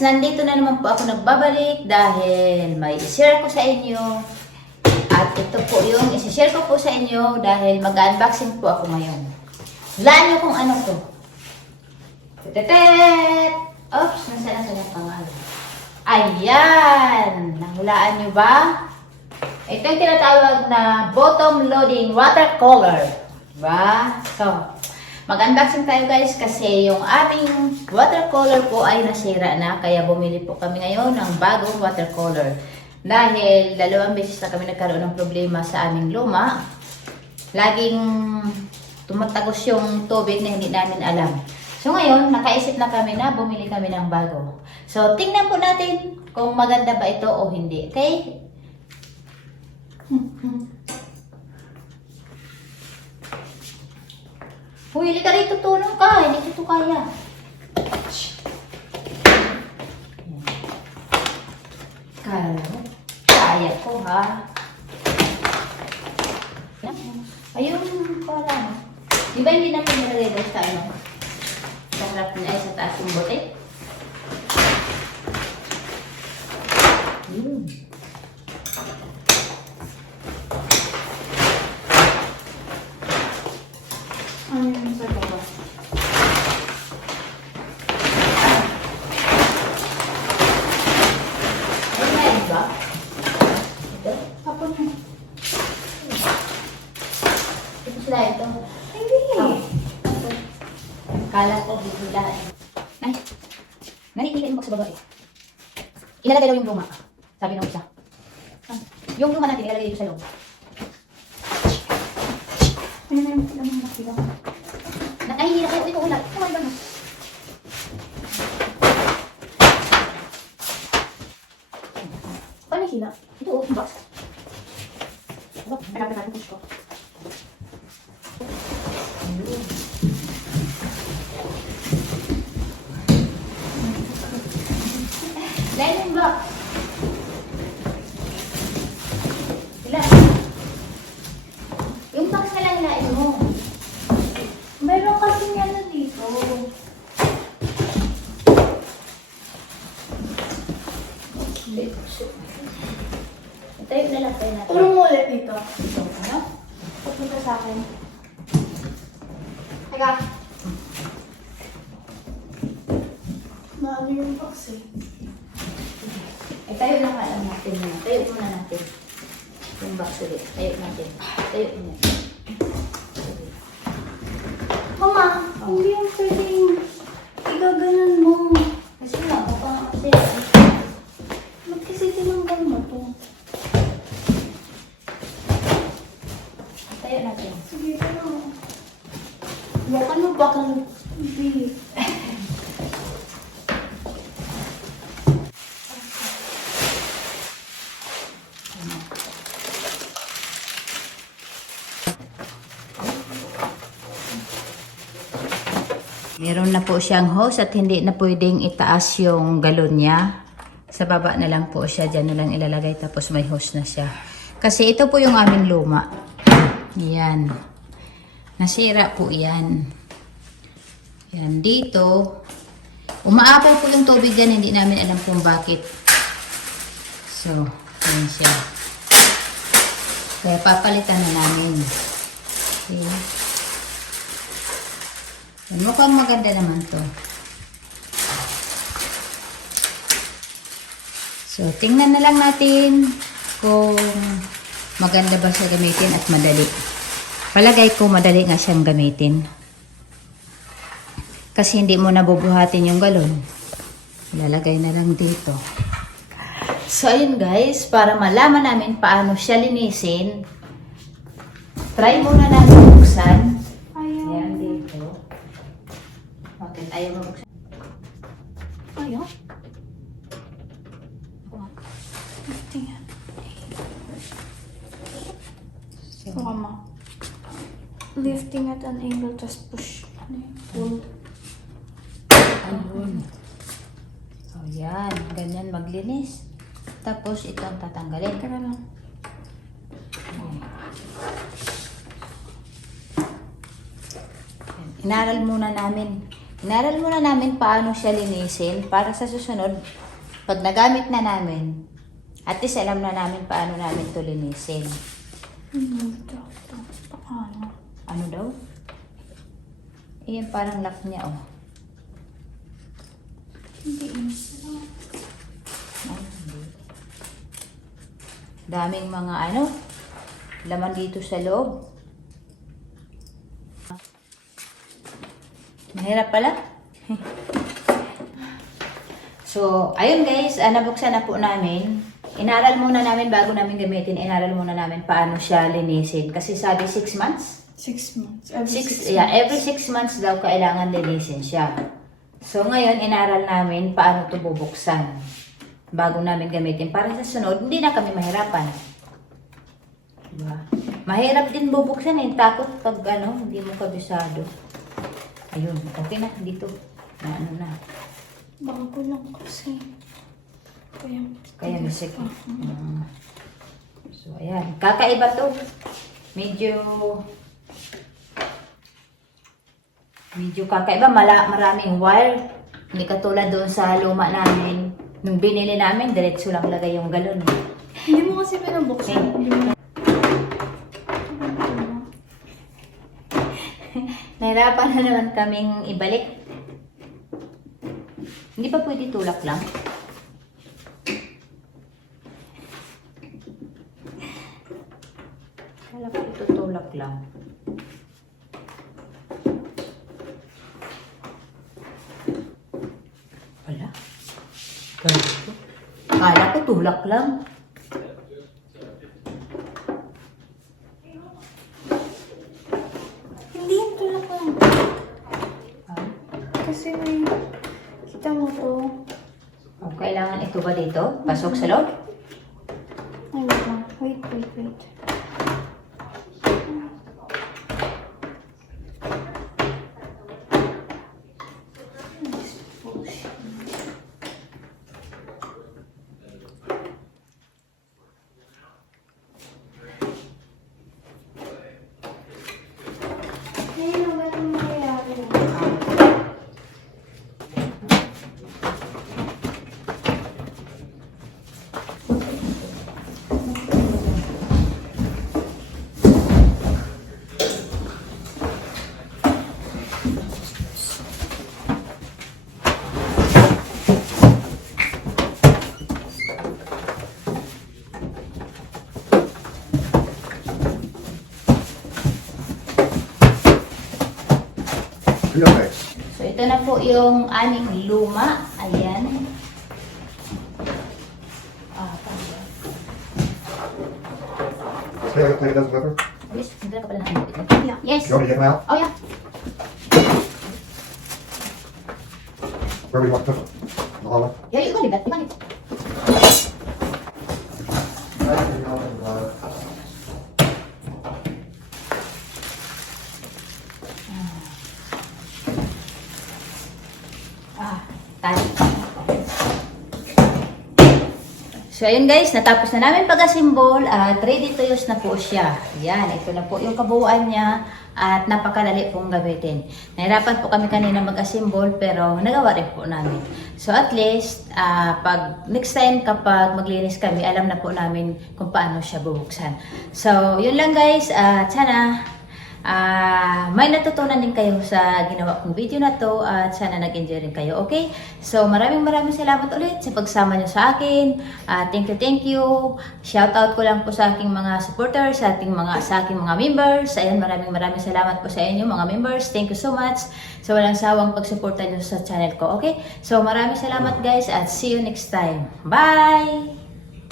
nandito na naman po ako nagbabalik dahil may share ko sa inyo. At ito po yung isi-share ko po sa inyo dahil mag-unboxing po ako ngayon. Hulaan niyo kung ano to. Tetetet! Oops, nasa na sa pangalan. Ayan! Nahulaan niyo ba? Ito yung tinatawag na bottom loading watercolor. Diba? So, mag-unboxing tayo guys kasi yung ating watercolor po ay nasira na kaya bumili po kami ngayon ng bagong watercolor. Dahil dalawang beses na kami nagkaroon ng problema sa aming luma. Laging tumatagos yung tubig na hindi namin alam. So ngayon, nakaisip na kami na bumili kami ng bago. So tingnan po natin kung maganda ba ito o hindi. Okay? Uy, hindi ka rito tulong ka. Hindi ko ito kaya. Kala mo, kaya ko ha. Ayun pala. Di ba hindi namin nilagay doon sa ano? Sa harap niya ay sa taas yung bote? Yun. Ano yung sa baba? Ay, meron ba? Ito? Tapos na. Ito sila ito. Hindi. Oh. Kala ko bibilaan. Ay, narinig mo sa baba eh. Ilalagay daw yung luma. Sabi ng isa. Ah, yung luma natin ilalagay dito sa loob. Ano na yung ko? Na- Ay, hindi na kayo. Ito ulat. Ito ba na? Paano sila? Ito, oh, box. Aba, hanapin natin ko. Dahil yung box. Ilan? Yung box na lang hilain mo. Meron kasi ano dito. Hindi. Tayo na lang tayo natin. Tulong mo ulit dito. Ito, ano? Pupunta sa akin. Teka. Maano yung box eh. Tayo lang nga lang natin. Tayo muna natin. Yung box ulit. Tayo natin. Tayo muna. Mama, hindi yung pwedeng igaganan mo. Kasi nga, baka kasi. Ba't kasi tinanggal mo to? Tayo natin. Sige, ano? Huwag ano ba kang hindi? Meron na po siyang hose at hindi na pwedeng itaas yung galon niya. Sa baba na lang po siya. Diyan na lang ilalagay tapos may hose na siya. Kasi ito po yung aming luma. Yan. Nasira po yan. Yan. Dito, umaapaw po yung tubig yan. Hindi namin alam kung bakit. So, yan siya. Kaya papalitan na namin. Okay. Mukhang maganda naman to. So, tingnan na lang natin kung maganda ba siya gamitin at madali. Palagay ko madali nga siyang gamitin. Kasi hindi mo nabubuhatin yung galon. Ilalagay na lang dito. So, ayun guys, para malaman namin paano siya linisin, try muna namin buksan. Ayaw. Ayan dito. Bakit ayaw mo buksan? Ayaw? Tingnan. So, Mama. Lifting at an angle, just push. Ano yun? Pull. ayun. So, yan. Ganyan maglinis. Tapos, ito ang tatanggalin. Teka lang. Inaral muna namin Inaral muna namin paano siya linisin para sa susunod, pag nagamit na namin, at least alam na namin paano namin to linisin. Ito, ito. Paano? Ano daw? Iyan parang lock niya, oh. Hindi yun. Ay, hindi. Daming mga ano, laman dito sa loob. Mahirap pala. so, ayun guys, ah, nabuksan na po namin. Inaral muna namin bago namin gamitin, inaral muna namin paano siya linisin. Kasi sabi 6 months, Six months. Every Six, six yeah, months. every six months daw kailangan linisin siya. So ngayon, inaral namin paano ito bubuksan bago namin gamitin. Para sa sunod, hindi na kami mahirapan. Diba? Mahirap din bubuksan eh. Takot pag ano, hindi mo kabisado. Ayun, okay na dito. Na ano na. Bago lang kasi. Kaya, Kaya misik. Mm. So ayan, kakaiba to. Medyo medyo kakaiba, Mala, maraming wire. Hindi katulad doon sa luma namin. Nung binili namin, diretso lang lagay yung galon. eh. Hindi mo kasi pinabuksan. Hindi mo. Nahirapan na naman kaming ibalik. Hindi pa pwede tulak lang. Kala ko itutulak lang. Wala. Kala ko tulak lang. Hindi yung tulak lang. Ah, Kasi may... Kita mo to. oh, kailangan ito ba dito? Pasok sa loob? Wait. Wait, wait, wait. Ngayon, ang ganun mangyayari. Nice. So, ito na po yung aming luma. Ayan. Ah, how clean it does with her? Yes, hindi ka pala nakikita. Yeah. Yes. You want me to get them out? Oh, yeah. Where we want to put them? In the hallway? Yeah, you can leave that. You can leave. Ah, tayo. So, ayun guys, natapos na namin pag-assemble at ready to use na po siya. Yan, ito na po yung kabuuan niya at napakadali pong gamitin. Nahirapan po kami kanina mag-assemble pero nagawa rin po namin. So, at least, ah, pag next time kapag maglinis kami, alam na po namin kung paano siya bubuksan. So, yun lang guys. At sana Ah, may natutunan din kayo sa ginawa kong video na to at sana nag-enjoy rin kayo, okay? So, maraming maraming salamat ulit sa pagsama nyo sa akin. Ah, thank you, thank you. Shout out ko lang po sa aking mga supporters, sa ating mga sa aking mga members. Ayun, maraming maraming salamat po sa inyo mga members. Thank you so much sa walang sawang pagsuporta nyo sa channel ko, okay? So, maraming salamat guys at see you next time. Bye!